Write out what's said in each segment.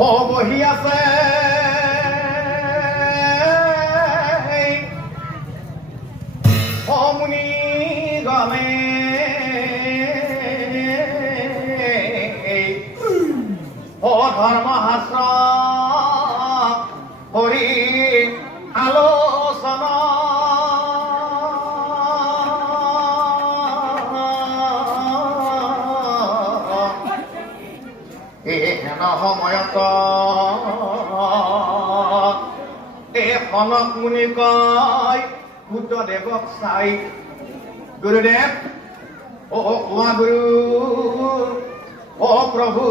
বহি আছে মুনি গমে ধৰ্মশাস্ত্ৰ কৰি আলোচনা এহেন সময়ত এখনক মুনি কয় বুদ্ধদেৱক চাই গুৰুদেৱ কোৱা গুৰু প্ৰভু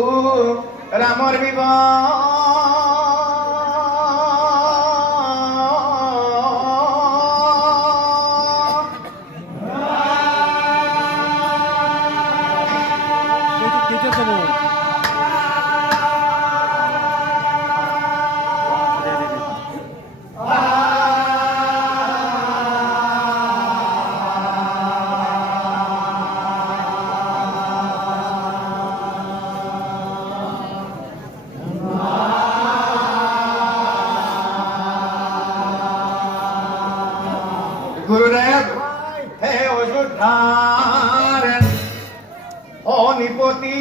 ৰামৰ গুৰুদেৱ হে অযোধ্যাৰ অনিপতি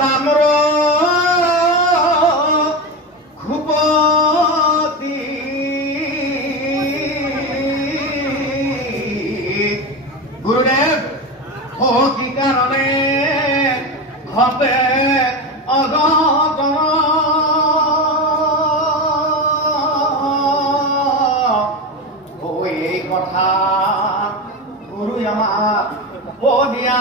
ৰামৰ ভূপতি গুৰুদেৱ কি কাৰণে ঘটে এই কথা গুৰু আমাক দিয়া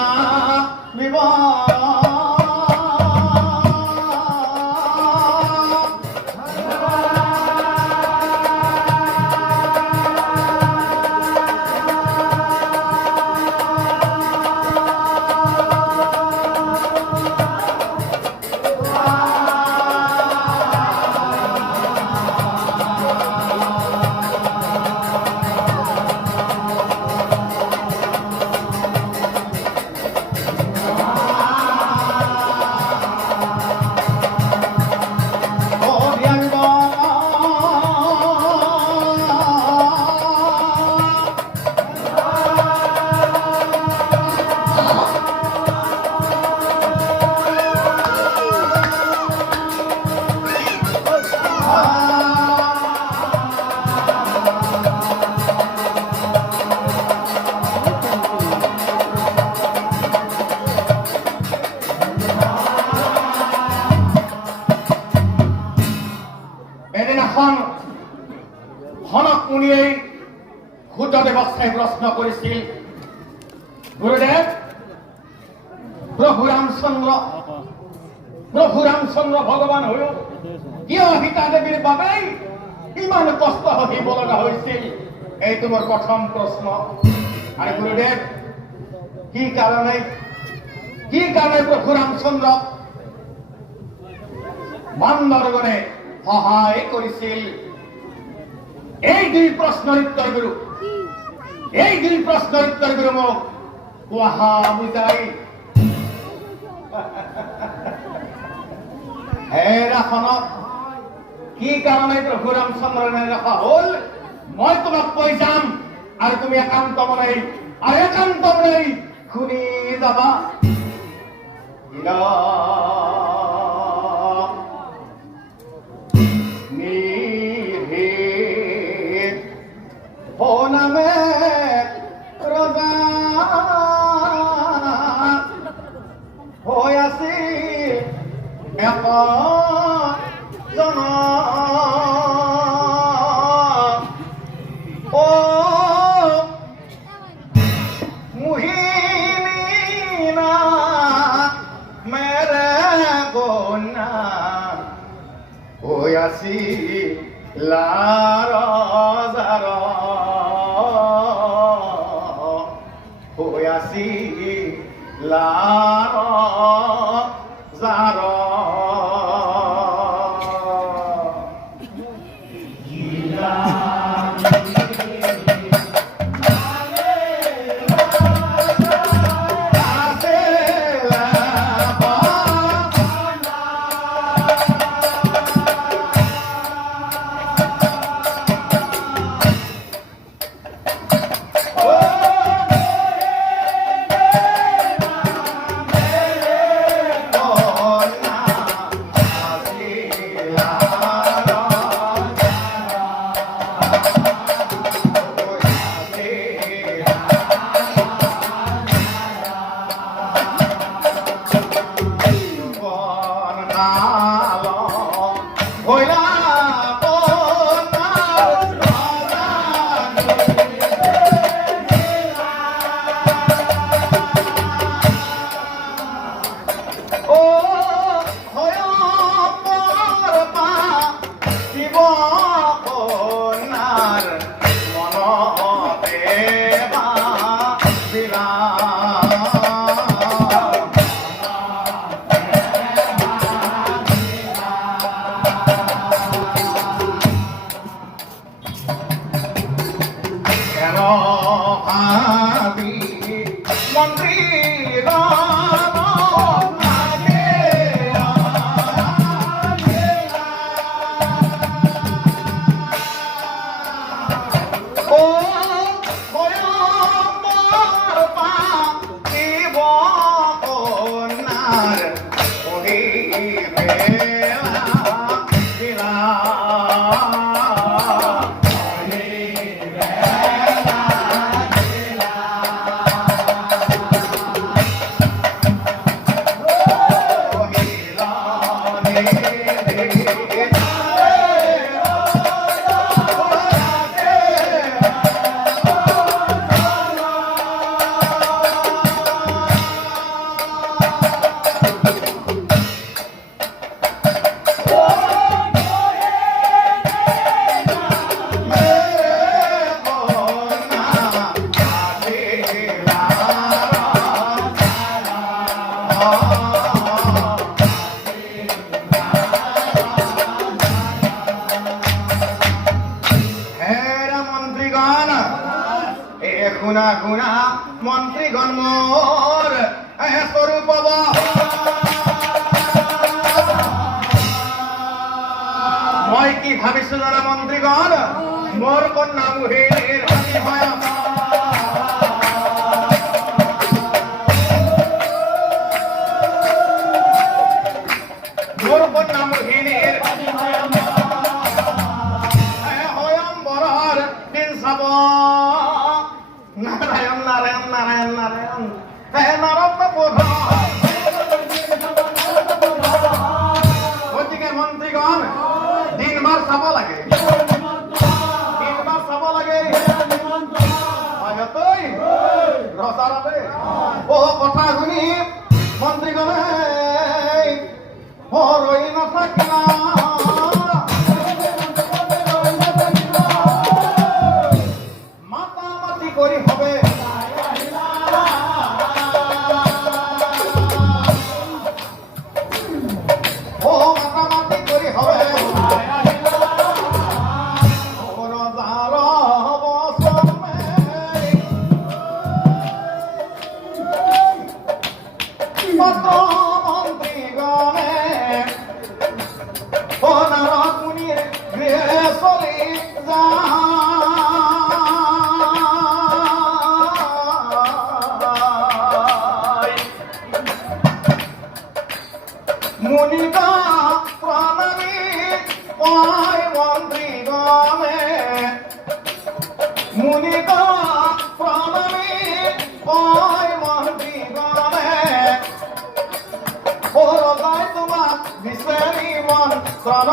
হনক মুনিয়ে বুদ্ধদেৱক চাই প্ৰশ্ন কৰিছিল গুৰুদেৱ প্ৰভু ৰামচন্দ্ৰ ভগৱান হৈ কিয় সীতা দেৱীৰ বাবে ইমান কষ্ট সহিব লগা হৈছিল এইটো মোৰ প্ৰথম প্ৰশ্ন আৰু গুৰুদেৱ কি কাৰণে প্ৰভু ৰামচন্দ্ৰক বান্দৰগণে সহায় কৰিছিল এই দুই প্ৰশ্নৰ উত্তৰ গুৰু মোক কোৱা বুজাই হে ৰাখনক কি কাৰণে প্ৰভু ৰামচন্দ্ৰ ৰখা হ'ল মই তোমাক কৈ যাম আৰু তুমি একান্ত মনে শুনি যাবা নামে ৰজা হৈ আছিল এখন মুহিনা মেৰে গনা হৈ আছিল ৰজাৰ হৈ আছিল ৰজাৰ মনতে ভাবিলা কেন ভাবি মন্ত্রী গুণা গুণা মন্ত্রীগণ মোর স্বরূপ মই কি ভাবিছো জানা মন্ত্রীগণ মোর কন্যা মুহিনীর হয় মোর কন্যা মুহিনীর হয়ম্বরর দিন চাব নারায়ণ নারায়ণ নারায়ণ নারায়ণ হে নারদ গতিকে মন্ত্রীগণ দিনবার চাব লাগে দিনবার চাব লাগে তই ৰজাৰাতে ও কথা শুনি মন্ত্রীগণে হৰৈ নাথাকিলা মাতামাতি কৰি হবে ও মাতামাতি কৰি হবে মুনিকা প্রাণী পায় মন্ত্রী গমে মুনিকা প্রাণী পায় মন্ত্রী গমে ও রজাই তোমার বিচারি মন্ত্রণ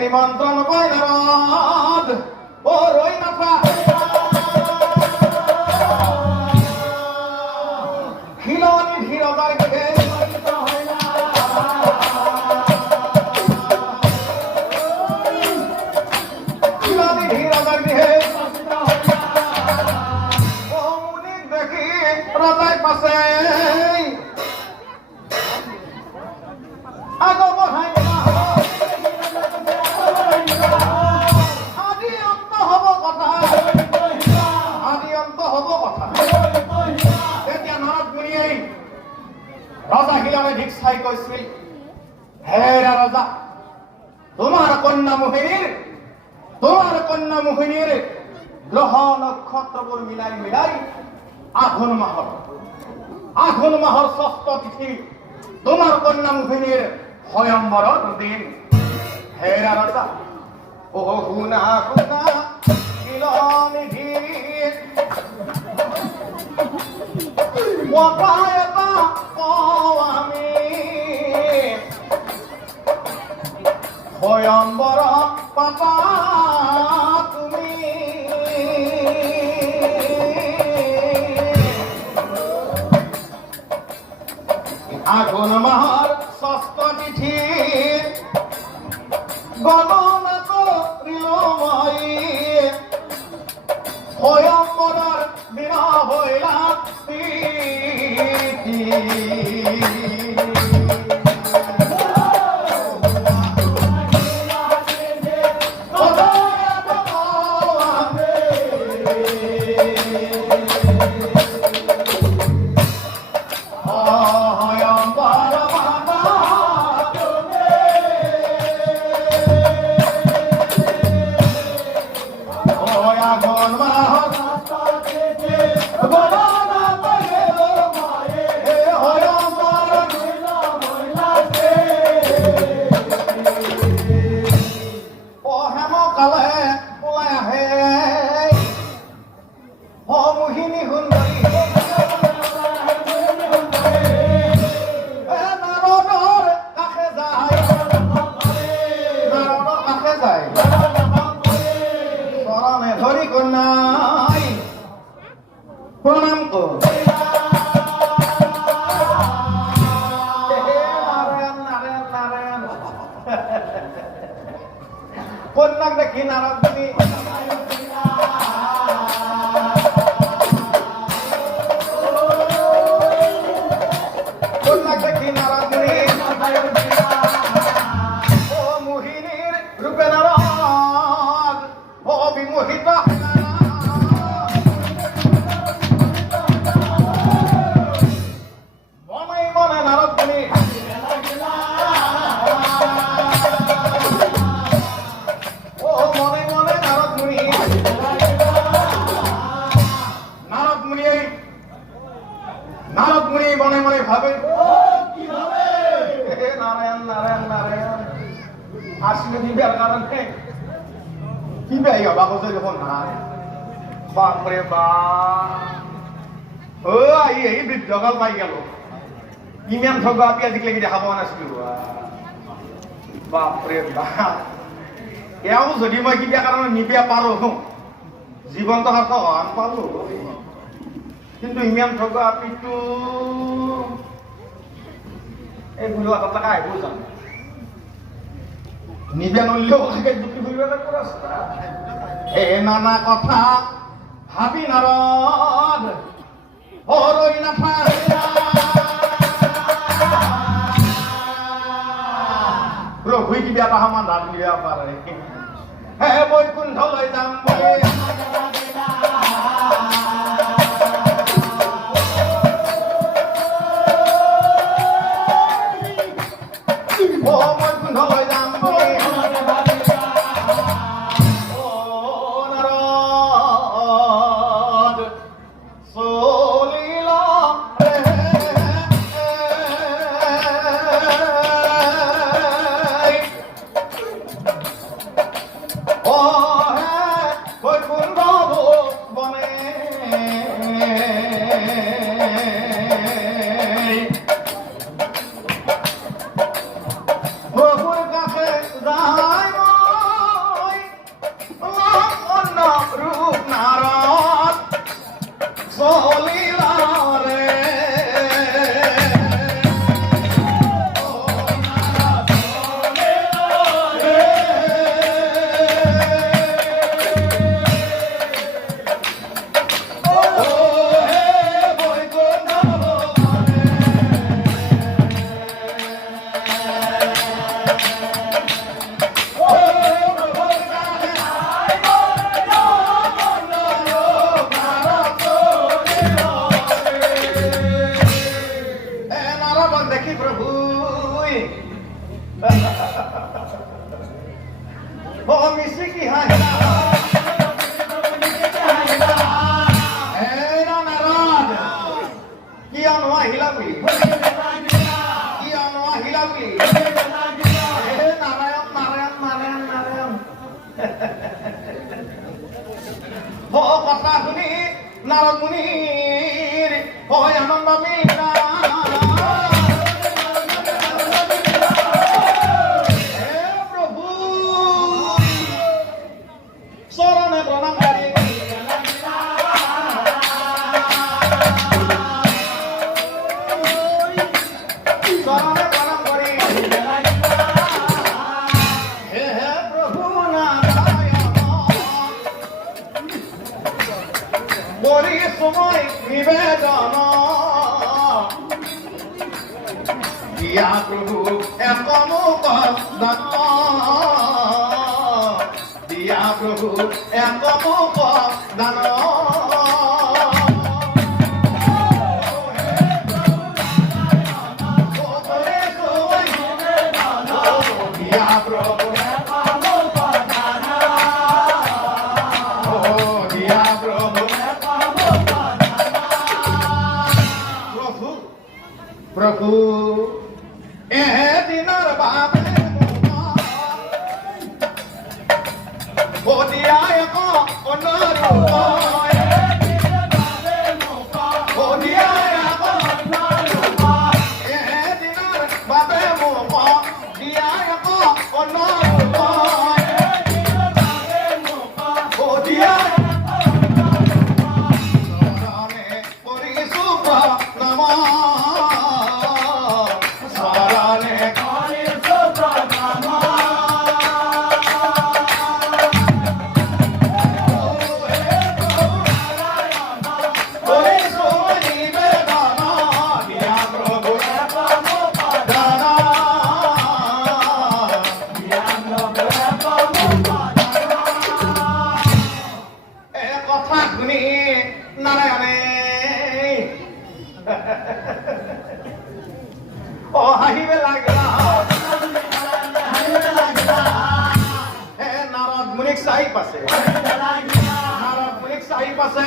নিমন্ত্রণ কয় নারদ ও রই মাথা খিলনি ধীরতার কে খিলনি ধীরতার গৃহে ও মুনিক দেখি রজাই পাশে আগ বঢ়াই আজি অন্ত হব কথা তোমার কন্যা মোহিনীর গ্রহ নক্ষত্রবোৰ মিলাই আঘোণ মাহৰ ষষ্ঠ তিথি তোমার কন্যা মোহিনীর স্বয়ম্বৰৰ দিন। হে ৰাজা ও শুনা ইলনিধি কথা এটা কওঁ আমি, স্বয়ম্বৰ পাতা তুমি আঘোণ মাহৰ ষষ্ঠ তিথি গণনা কৰিল মই, স্বয়ম্বৰৰ দিন হইলা তিথি। প্রণাম কর নারায়ণ কন্যাক দেখি নারদিনী কন্যাক দেখি নারদিনী ও মোহিনীর রূপে নারদ ও বিমোহিত নারদমুনি মনে মনে ভাবে নারায়ণ আসলে দিবার কারণে কি ভাই অবাক হচ্ছে যখন নাই বাপরে বাপ ও এই বৃদ্ধকাল পাই গেল ইমান ঠগ আপি আজিকালি দেখা পোৱা নাছিলো বাপরে বাপ এও যদি মই কিবা কাৰণে নিবিয়া পাৰো জীৱন তো হাত আন পালো কিন্তু ইমান ঠগ আপিটো এই বুলো হাতত টাকা আহিব জানো নিবিয়া নলিলেও দুখী কৰিব লাগিব ৰাস্তা হে নানা কথা ভাবি নাৰদ হৰৈ নাথায় প্ৰভুই কিবা এটা সমাধান দিব পাৰে হে বৈকুণ্ঠলৈ যাম বুলি বৈকুণ্ঠ কি হাইলা এই না নারাজ কি আনোয়া হিলাবি কি আনোয়া হিলাবি নারায়ণ নারায়ণ নারায়ণ নারায়ণ ও কথা শুনি নারদ মুনির হয় আনন্দ মিলা সময় নিবেদন দিয়া প্রভু একমুখ দান দিয়া প্রভু একমুখ দান দিয়া প্রভু प्रभु एह दिनर बाबे ओ दिया को ओनर ओ दिया को एह दिनर बाबे मोपा दिया को ओनर ओ दिया ओ हाहिबे लागला हे नारद मुनिक साई पासे नारद मुनिक साई पासे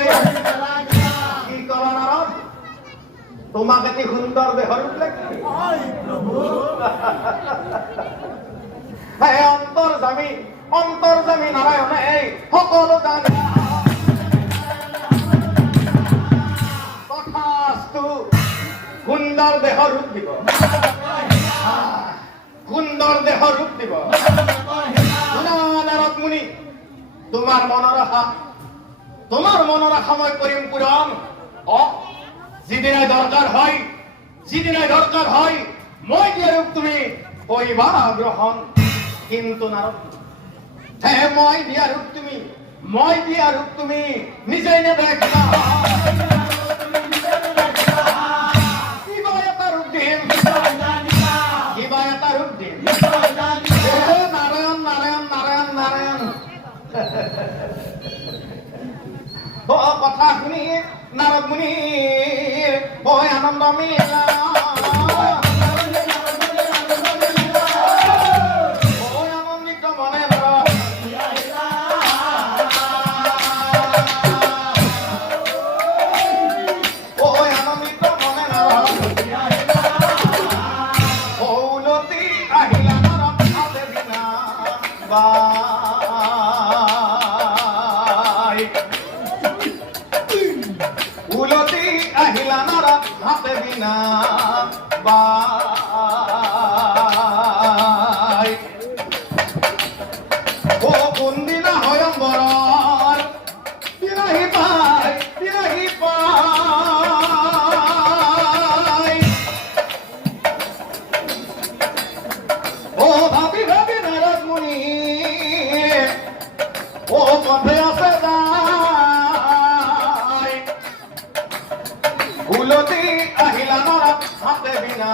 কি করা নারদ তোমাকে কি সুন্দর দেহর উঠলে হে অন্তর্জামী নারায়ণ এই সকল জানে তথাস্তু সুন্দর দেহ রূপ দিব সুন্দর দেহ রূপ দিব নারদ মুনি তোমার মনোরথা মই করিম পূরণ যেদিনাই দরকার হয় মই দিয়া রূপ তুমি কইবা গ্রহণ কিন্তু নারদ হ্যাঁ মই দিয়া রূপ তুমি নিজেই নে দেখলা নারায়ণ নারায়ণ নারায়ণ নারায়ণ কথা শুনি নারদ মুনির হয় আনন্দ মিলা আনন্দিত মনে আনন্দিত মনে হৌলতি আহিলা নারদ হাতে বিনা উলতি আহিলা নারদ হাতে বিনা বাই ও কোনদিনা হয়ম্বরর তিনাহি পাই ও ভাবি নারদ মুনি ও কঠে আছে উলতি আহিলা নারদ হাতে বিনা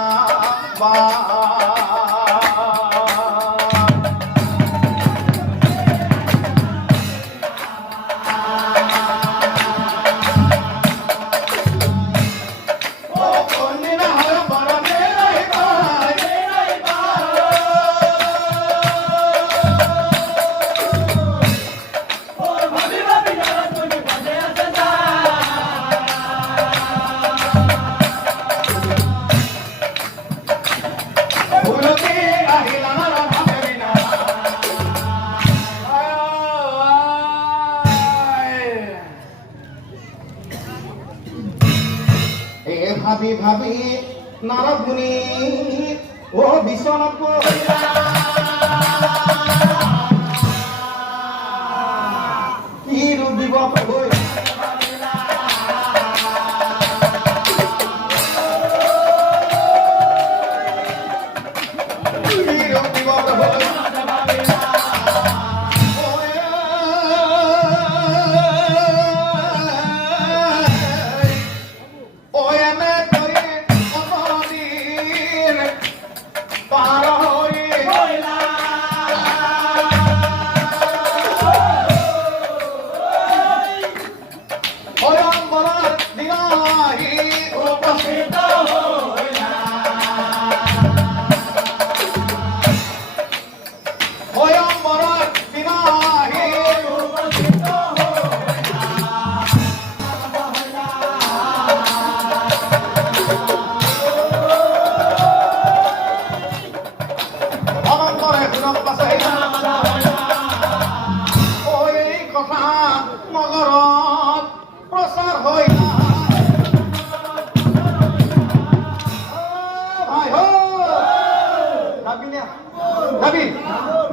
ভাবি ভাবি নারদমুনি ও বিশ্বনাথ কি রূপ দিব প্রভু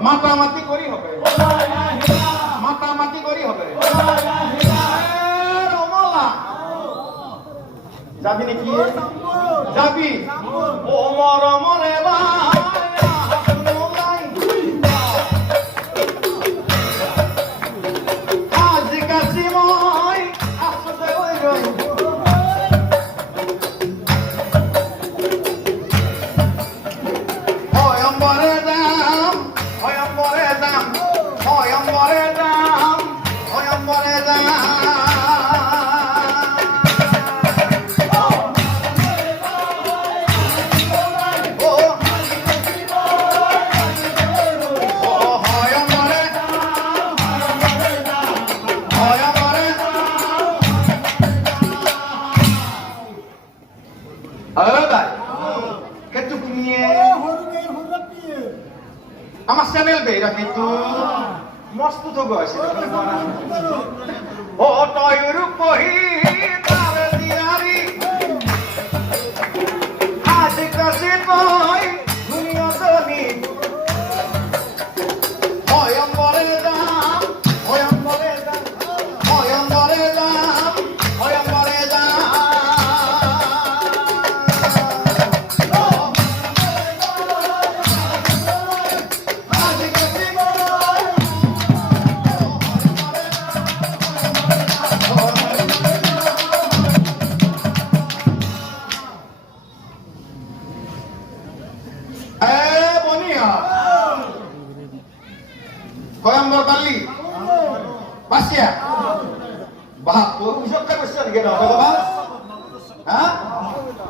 মাতামাতি করি হবে মাতামাতি করি হবে রমলা যাবি নাকি যাবি ও মরমরে আজ কাছি মই আসতে ওই রই আমার চ্যানেল বেরা কিন্তু মস্ত তো গেছে ও তয়ুর পহি তার দিয়ারি আজ কাছে নয় দুনিয়া দনি অয়ম্বরে দাম অয়ম্বরে দাম অয়ম্বরে দাম অয়ম্বরে দাম Koyambor Bali, Pasya, bahak tu, ujok kan Pasya ni kita, apa bang? Hah?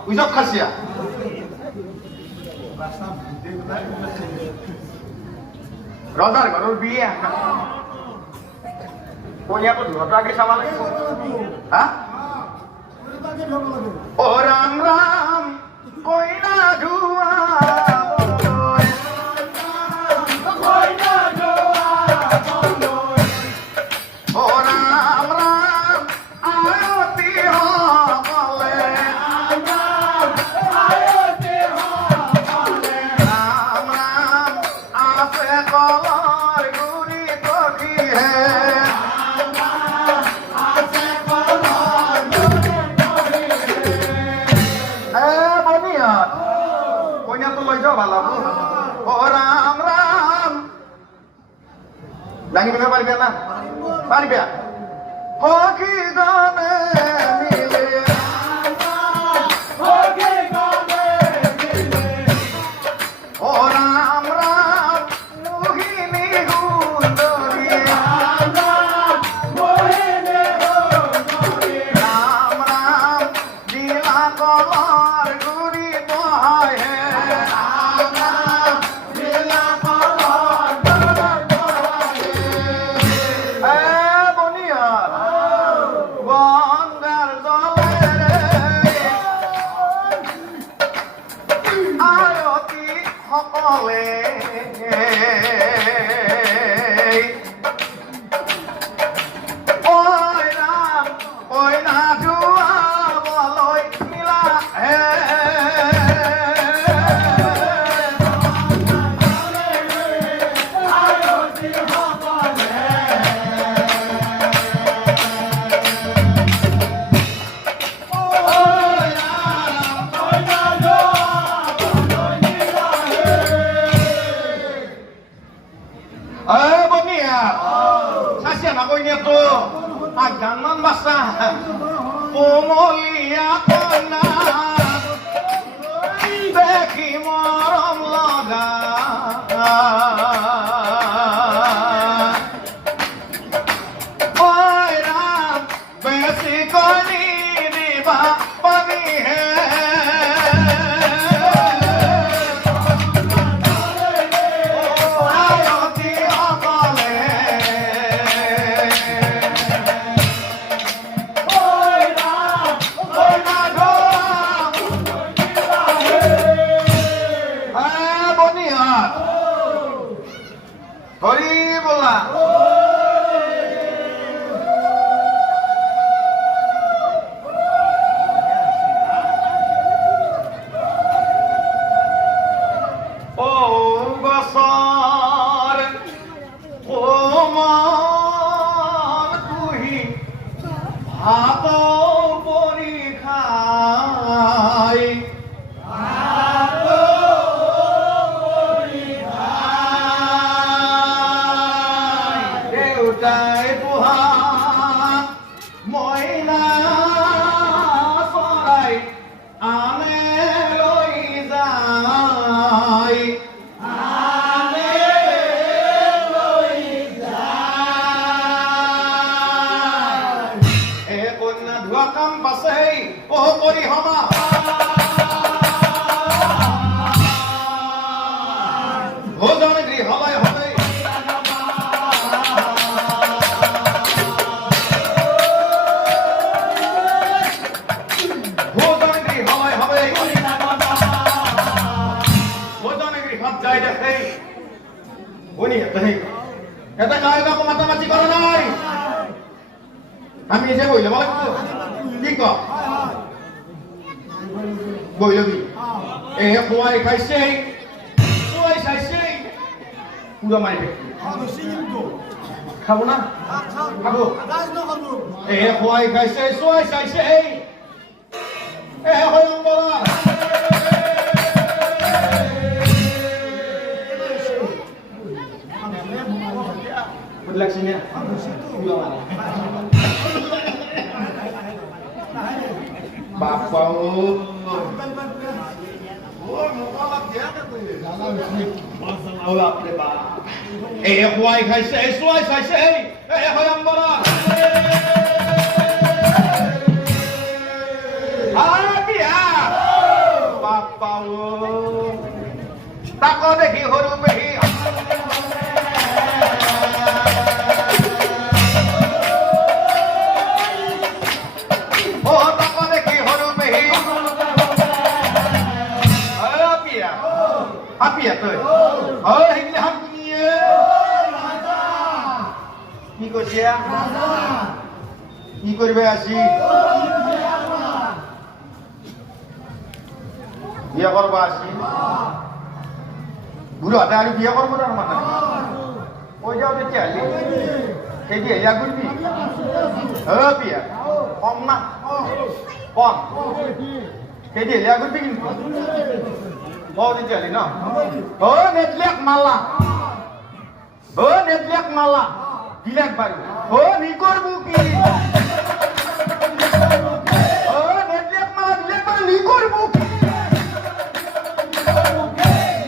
Ujok Pasya. Rozar, kalau biaya, punya apa dua lagi sama lagi? Hah? Oh Ram Ram, koi na dua. Lagi bisa paling biar lah, paling biar. Hoki gane mile, hoki gane mile. Orang ram muhini hundori, ram ram muhini hundori. Ram ram dila kolor guri boy hai. Ram ram dila kolor guri boy hai. Boniya, Bondar Dole. Jangan basah, umulia panas, beki maram laga. Oi ram, besi koni di bapani Kata kaya ka kumata-mati koronay. Kami siya boy, lamak ko. Di ko. Boy lagi. Kuai kaisay. Kuai kaisay. Udah main. Kamu na? Kamu. Kuai kaisay, kuai kaisay. Hoyong bola. Berlak sini ya. Bapak kuai kaisai, suai kaisai. Hoyang bola. Hati ya. Bapak tako dekhi horu behi. Apa ya tuh? Ini hampunya. Iko siya. Iko dibayasi. Dia korbasi. Buru ada ada dia korban mana? Oh jauh dia cari. Kayak dia ya gulbi. Apa ya? Om nak. Om. Kayak dia ya gulbi. Oh dia jadi no. Oh netliak malah. Oh netliak malah. Dilihat baru. Oh nikor buki. Oh netliak malah dilihat baru nikor buki.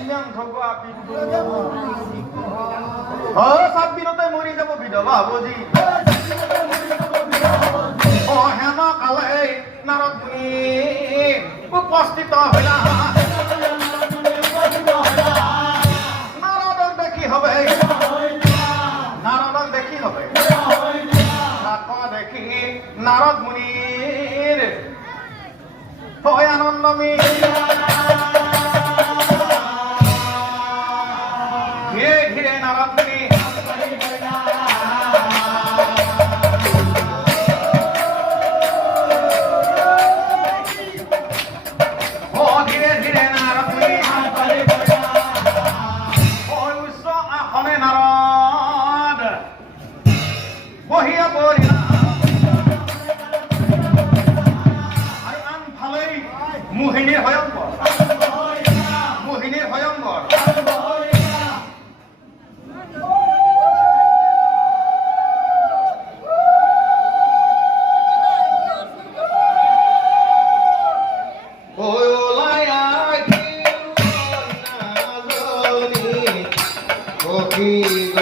Yang kau api. Oh sabi no tay mori jabo bido babuji. Oh hema kalai narot ni. Upasthit hola. Narad মুনির হয় আনন্দমী ধীরে ধীরে নারদ মুনি ধীরে ধীরে নারদ মুনি উচ্চ আসনে Narad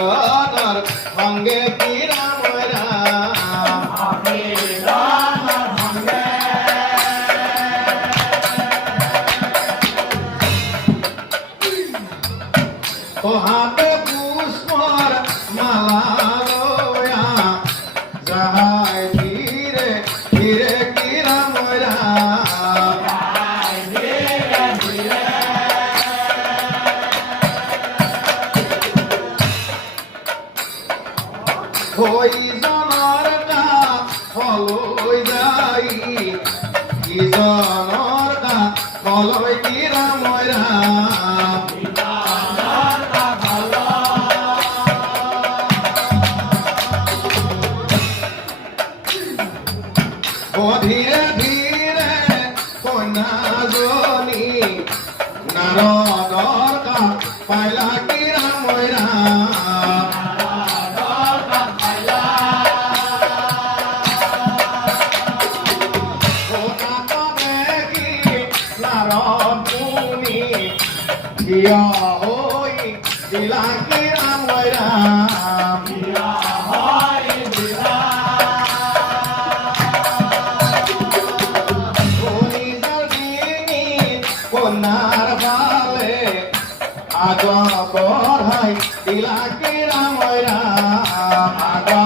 genre সঙ্গে কি রাম রাম ও হাতে পুষ্পর মালা লয়া যাহাই ধীরে ধীরে কি রাম রাম হই জনর কা ফলই যাই কি জনর কা ফলই কি রাম রাম ও ধীরে ধীরে কন্যা জনি নারদর কা পাইলা কি রাম রাম ও কাকা দেখি নারদ মুনি দিয়া হই দিলা কি রাম রাম কন্যার বালে আগা বড়াই দিলা কি রাম রাম আগা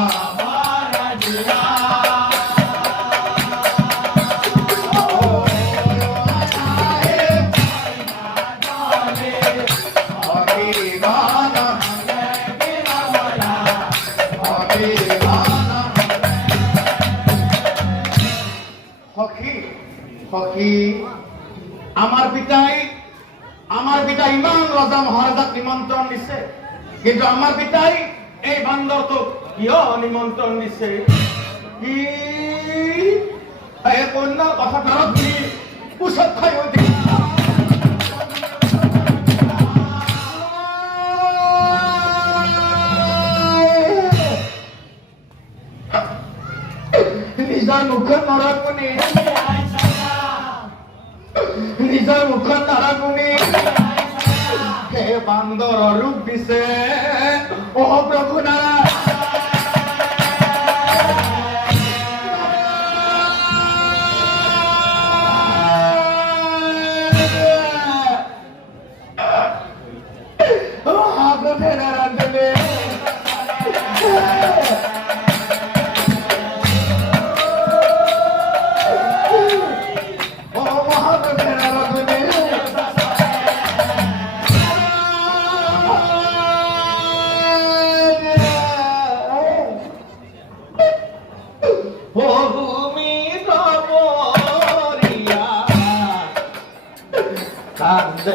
সখী সখী আমার পিতাই ইমান রাজা মহারাজাক নিমন্ত্রণ দিছে কিন্তু আমার পিতাই এই বান্দর তো কিয় নিমন্ত্রণ দিছে কি এই কন্যার কথা নারদ শুনি কুশত খাই নিজৰ মুখত নাৰদ মুনি নিজৰ মুখত নাৰদ মুনি হে বান্দৰৰ ৰূপ দিছে অ প্ৰভু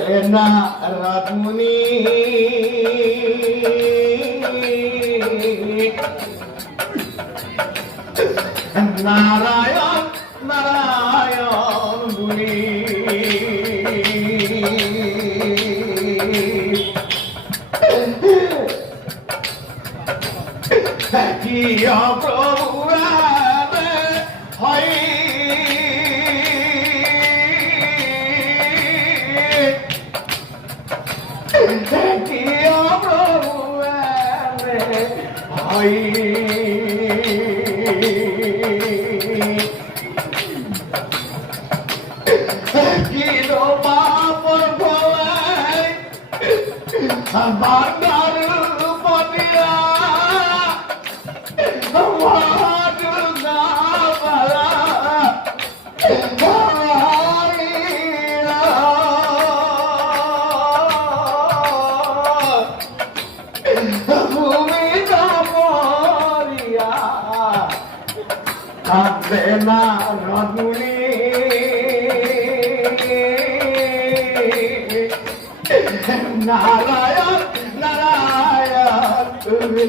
নারদ মুনি নারায়ণ নারায়ণ মুনি কি প্রভু হয় কিলো বাপর ভোলাই বাংলার পটিয়া মহাদুর্গা বালা ভূমি কাপড়িয়া কাঁদবে না রদুনি নারায়ণ নারায়ণ তুমি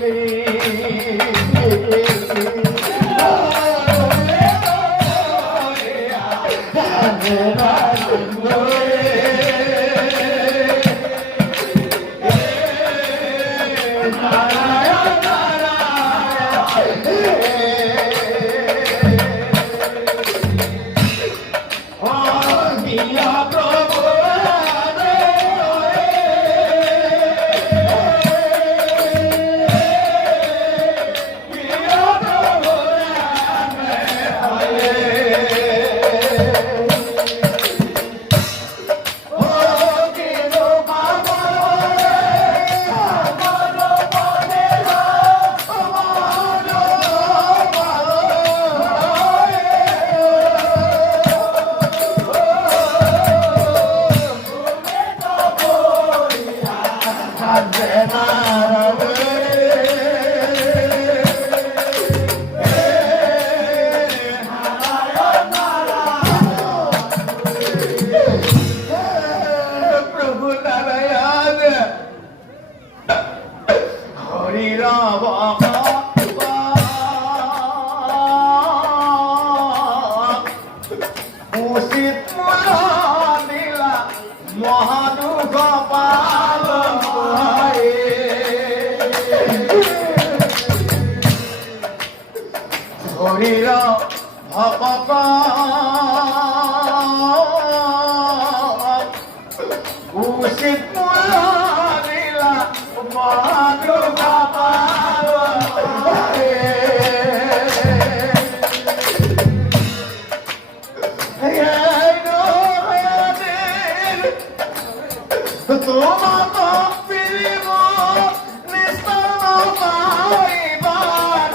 হরির উচিত দিলা মহাদুখ পাল হরির ভকত উচিত দিলা মহাদুখ পাল তোমাকে ফিরিব নিস্তার পাইবার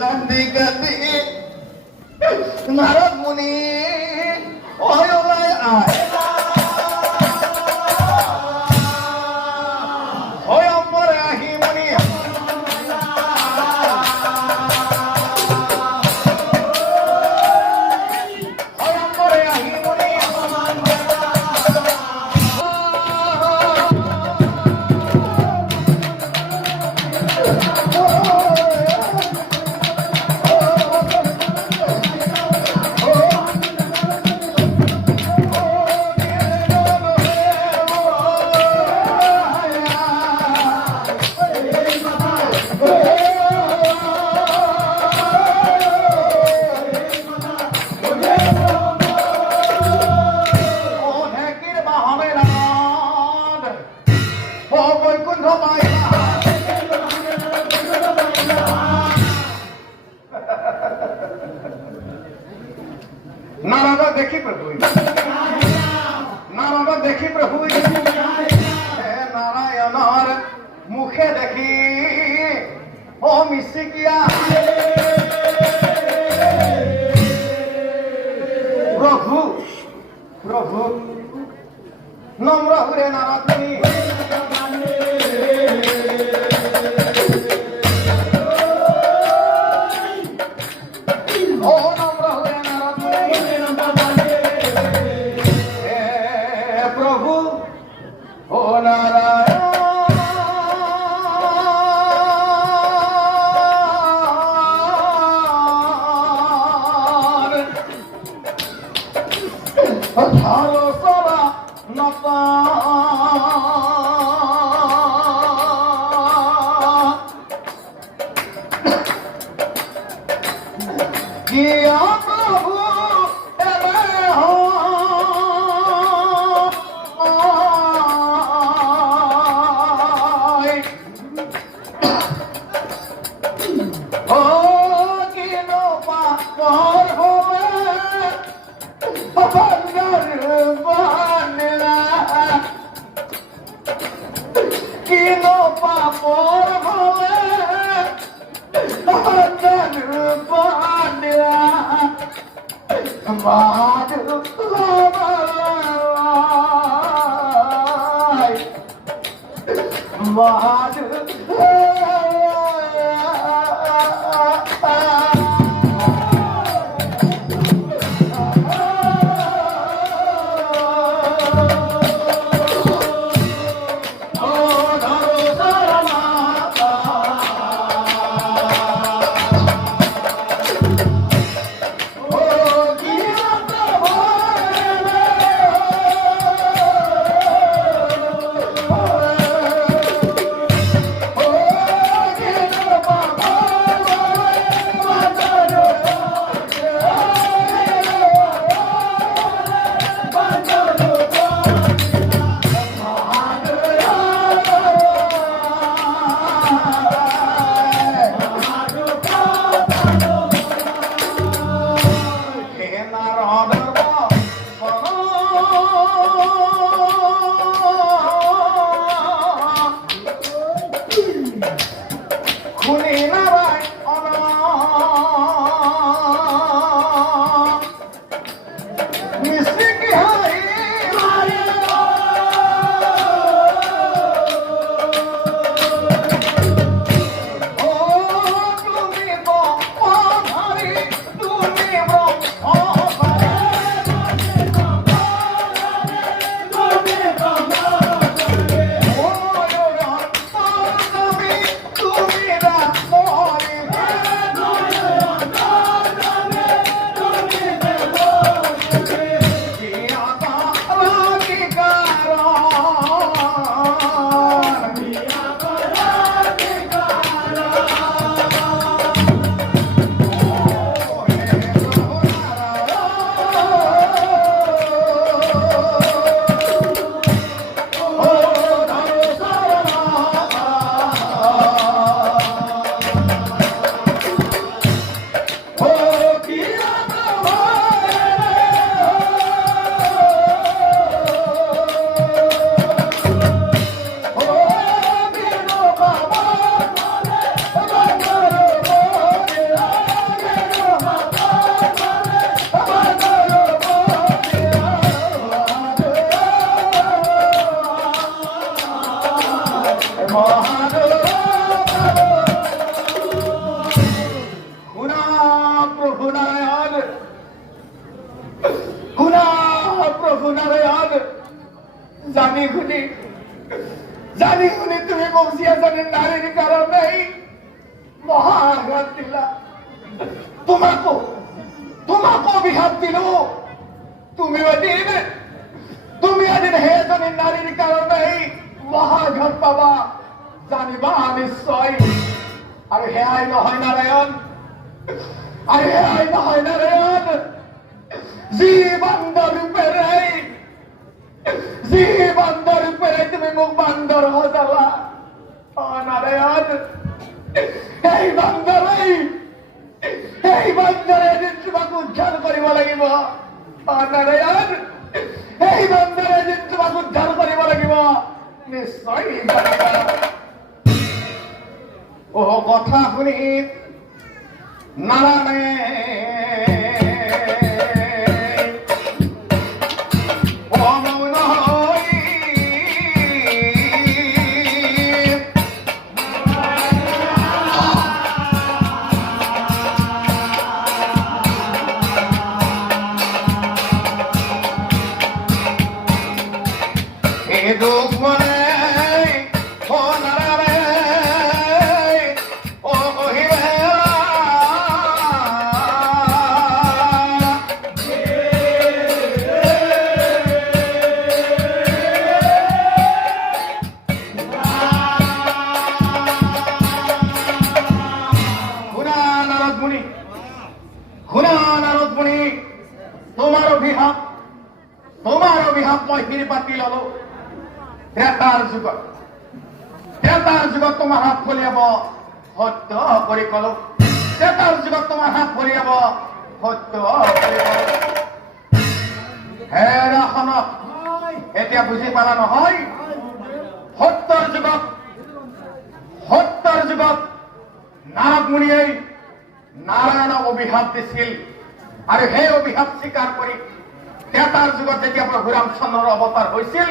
গান্ধী গান্ধী নারদ মুনি অয়ম্বরে আহি মুনি অয়ম্বরে আহি মুনি নারদ দেখি প্রভু নারদ দেখি প্রভু নারায়ণর মুখে দেখি ও মিশিকিয়া প্রভু প্রভু নম্র হুরে নারদ মুনি ভালো সবা নপা কিয়া প্রভু এবে ও কিন পাপর হবে কিনো পাপর ভলে পান্ডিয়া মাধু মাধু জানি শুনি তুমি বংশী এজনী নাৰীৰ কাৰণেই মহাঘাত দিলা। তোমাকো অভিশাপ দিলো। তুমি এদিন সেই এজনী নাৰীৰ কাৰণেই মহাঘাত পাবা, জানিবা নিশ্চয়। আৰু সেয়াই নহয় নাৰায়ণ, যি বান্দৰ ৰূপেৰে তুমি মোক বান্দৰ সজালা। নাৰায়ণ, এই বান্দৰে এদিন তোমাক উদ্ধাৰ কৰিব লাগিব। নাৰায়ণ, এই বান্দৰে এদিন তোমাক উদ্ধাৰ কৰিব লাগিব। নিশ্চয় কথা শুনি নাৰায়ণে দুখ মনে নারদমুনি, তোমার অভিশাপ মই ফিরি পাতি ললো। ত্ৰেতাৰ যুগত তোমাৰ হাত ফলিয়াব, সত্য কৰি কলো। ত্ৰেতাৰ যুগত তোমাৰ হাত ফলিয়াব, সত্য কৰি কলো। হে ৰাখনক, এতিয়া বুজি পালা নহয়? সত্যৰ যুগত নাৰদমুনিয়ে নাৰায়ণক অভিশাপ দিছিল, আৰু সেই অভিশাপ স্বীকাৰ কৰি ত্ৰেতাৰ যুগত যেতিয়া প্ৰভু ৰামচন্দ্ৰৰ অৱতাৰ হৈছিল,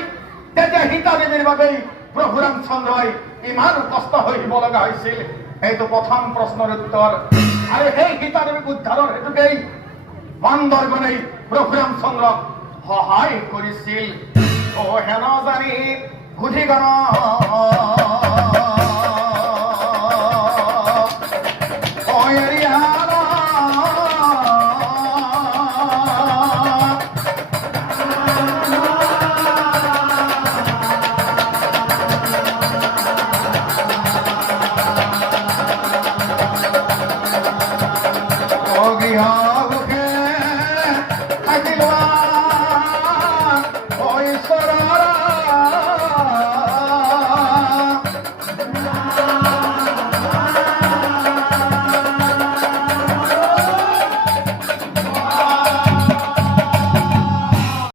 তেতিয়া সীতা দেৱীৰ বাবেই প্ৰভু ৰামচন্দ্ৰই ইমান কষ্ট সহিব লগা হৈছিল। সেইটো প্ৰথম প্ৰশ্নৰ উত্তৰ। আৰু সেই সীতা দেৱীক উদ্ধাৰৰ হেতুকেই বান্দৰগণেই প্ৰভু ৰামচন্দ্ৰক সহায় কৰিছিল। হেন জানি সুধি গণ